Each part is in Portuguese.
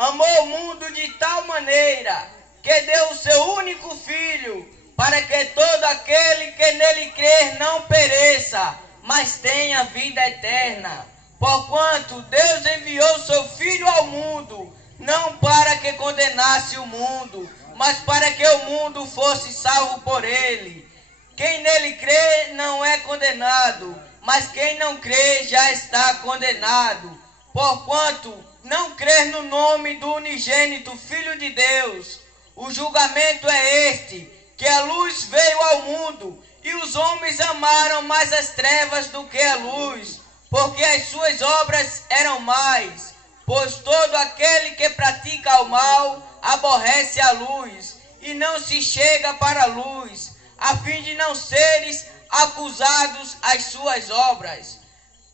amou o mundo de tal maneira que deu o seu único Filho, para que todo aquele que nele crer não pereça, mas tenha vida eterna. Porquanto Deus enviou seu Filho ao mundo, não para que condenasse o mundo, mas para que o mundo fosse salvo por ele. Quem nele crê não é condenado, mas quem não crê já está condenado, porquanto não crer no nome do unigênito Filho de Deus. O julgamento é este, que a luz veio ao mundo, e os homens amaram mais as trevas do que a luz, porque as suas obras eram más. Pois todo aquele que pratica o mal aborrece a luz, e não se chega para a luz, a fim de não seres acusados às suas obras.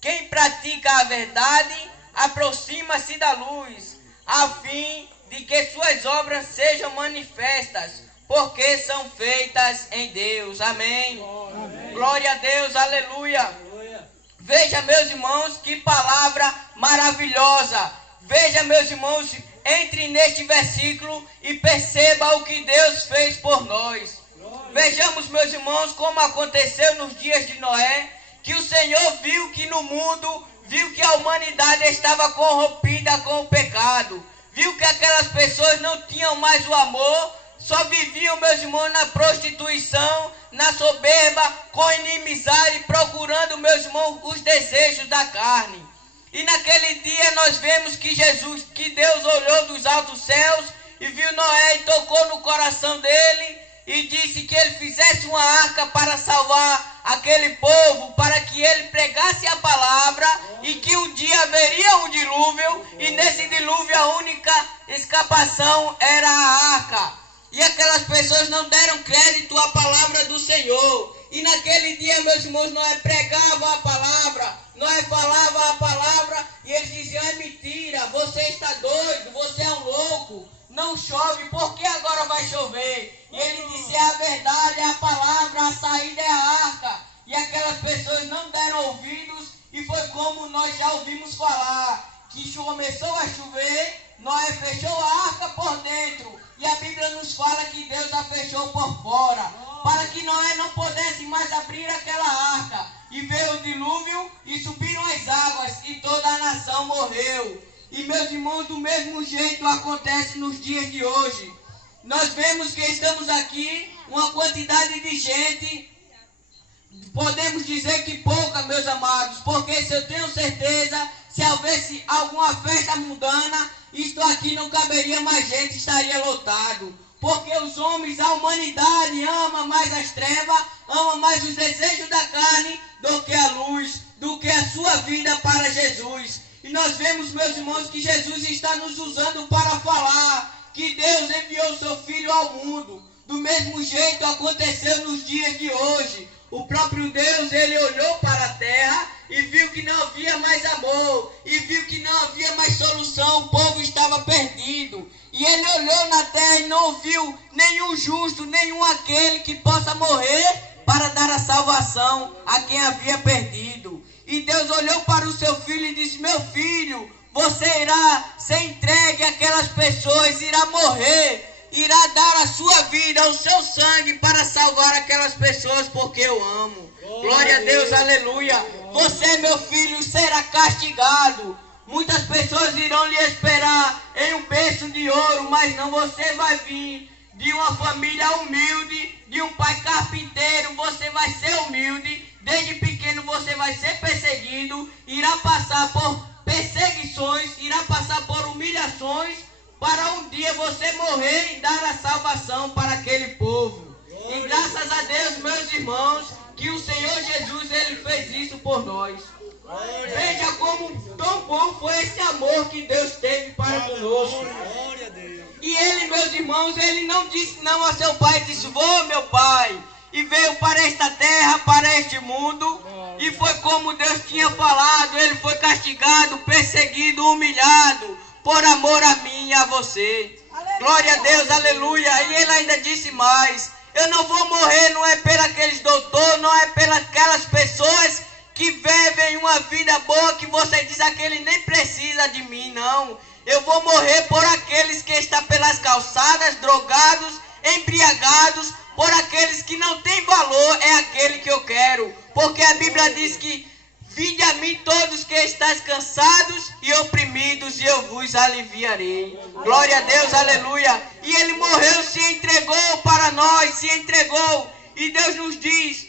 Quem pratica a verdade aproxima-se da luz, a fim de que suas obras sejam manifestas, porque são feitas em Deus. Amém. Amém. Glória a Deus, aleluia. Aleluia. Veja, meus irmãos, que palavra maravilhosa. Veja, meus irmãos, entre neste versículo e perceba o que Deus fez por nós. Vejamos, meus irmãos, como aconteceu nos dias de Noé, que o Senhor viu que no mundo, viu que a humanidade estava corrompida com o pecado, viu que aquelas pessoas não tinham mais o amor, só viviam, meus irmãos, na prostituição, na soberba, com inimizade, procurando, meus irmãos, os desejos da carne. E naquele dia nós vemos que Deus olhou dos altos céus e viu Noé e tocou no coração dele e disse que ele fizesse uma arca para salvar aquele povo, para que ele pregasse a palavra e que um dia haveria um dilúvio, e nesse dilúvio a única escapação era a arca. E aquelas pessoas não deram crédito à palavra do Senhor. E naquele dia, meus irmãos, Noé pregava a palavra, Noé falava a palavra, e eles diziam: é mentira, você está doido, você é um louco, não chove, por que agora vai chover? E ele disse: é a verdade, é a palavra, a saída é a arca. E aquelas pessoas não deram ouvidos, e foi como nós já ouvimos falar, que começou a chover, Noé fechou a arca por dentro, e a Bíblia nos fala que Deus a fechou por fora, para que Noé não pudesse mais abrir aquela arca. E veio o dilúvio, e subiram as águas, e toda a nação morreu. E, meus irmãos, do mesmo jeito acontece nos dias de hoje. Nós vemos que estamos aqui, uma quantidade de gente, podemos dizer que pouca, meus amados, porque se eu tenho certeza, se houvesse alguma festa mundana, isto aqui não caberia mais gente, estaria lotado. Porque os homens, a humanidade ama mais as trevas, ama mais os desejos da carne do que a luz, do que a sua vida para Jesus. E nós vemos, meus irmãos, que Jesus está nos usando para falar que Deus enviou seu Filho ao mundo. Do mesmo jeito aconteceu nos dias de hoje. O próprio Deus, ele olhou para a terra e viu que não havia mais amor, e viu que não havia mais solução, o povo estava perdido. E ele olhou na terra e não viu nenhum justo, nenhum aquele que possa morrer para dar a salvação a quem havia perdido. E Deus olhou para o seu filho e disse: meu filho, você irá ser entregue àquelas pessoas, irá morrer, irá dar a sua vida, o seu sangue para salvar aquelas pessoas, porque eu amo. Glória a Deus, aleluia. Você, meu filho, será castigado. Muitas pessoas irão lhe esperar em um berço de ouro, mas não, você vai vir de uma família humilde, de um pai carpinteiro, você vai ser humilde. Desde pequeno você vai ser perseguido, irá passar por perseguições, irá passar por humilhações, para um dia você morrer e dar a salvação para aquele povo. E graças a Deus, meus irmãos, que o Senhor Jesus, ele fez isso por nós. Veja como tão bom foi esse amor que Deus teve para conosco. E ele, meus irmãos, ele não disse não a seu pai, disse: vou, meu pai. E veio para esta terra, para este mundo. E foi como Deus tinha falado, ele foi castigado, perseguido, humilhado, por amor a mim e a você. Aleluia. Glória a Deus, aleluia. E ele ainda disse mais: eu não vou morrer, não é pelos doutores, não é pelas pessoas que vivem uma vida boa, que você diz: aquele nem precisa de mim, não. Eu vou morrer por aqueles que estão pelas calçadas, drogados, embriagados, por aqueles que não têm valor, é aquele que eu quero. Porque a Bíblia diz que vinde a mim todos que estáis cansados e oprimidos, e eu vos aliviarei. Glória a Deus, aleluia. E ele morreu, se entregou para nós, se entregou. E Deus nos diz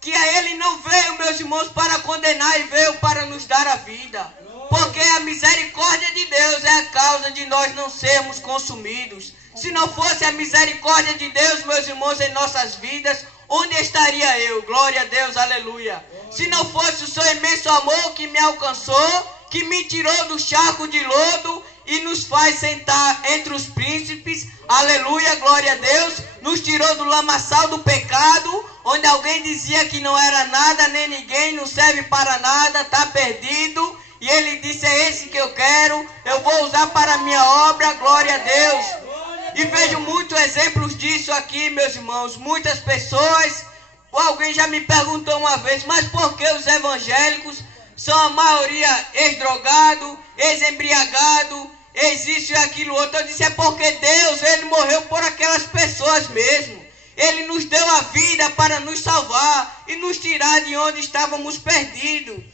que a ele não veio, meus irmãos, para condenar, e veio para nos dar a vida. Porque a misericórdia de Deus é a causa de nós não sermos consumidos. Se não fosse a misericórdia de Deus, meus irmãos, em nossas vidas, onde estaria eu? Glória a Deus, aleluia. Se não fosse o seu imenso amor que me alcançou, que me tirou do charco de lodo e nos faz sentar entre os príncipes, aleluia, glória a Deus, nos tirou do lamaçal do pecado, onde alguém dizia que não era nada, nem ninguém, não serve para nada, está perdido, e ele disse, é esse que eu quero, eu vou usar para a minha obra, glória a Deus. E vejo muitos exemplos disso aqui, meus irmãos, muitas pessoas. Alguém já me perguntou uma vez, mas por que os evangélicos são a maioria ex-drogado, ex-embriagado, ex-isso e aquilo outro? Eu disse, é porque Deus, ele morreu por aquelas pessoas mesmo. Ele nos deu a vida para nos salvar e nos tirar de onde estávamos perdidos.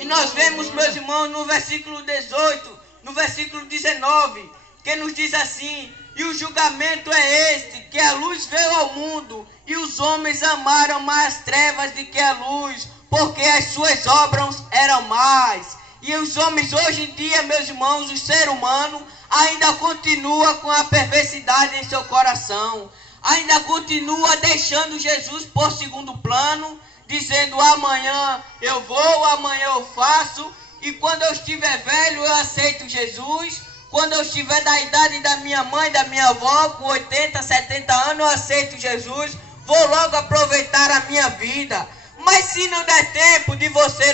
E nós vemos, meus irmãos, no versículo 18, no versículo 19, que nos diz assim, e o julgamento é este, que a luz veio ao mundo, e os homens amaram mais as trevas do que a luz, porque as suas obras eram más. E os homens hoje em dia, meus irmãos, o ser humano ainda continua com a perversidade em seu coração, ainda continua deixando Jesus por segundo plano, dizendo amanhã eu vou, amanhã eu faço, e quando eu estiver velho eu aceito Jesus. Quando eu estiver da idade da minha mãe, da minha avó, com 80, 70 anos, eu aceito Jesus, vou logo aproveitar a minha vida. Mas se não der tempo de você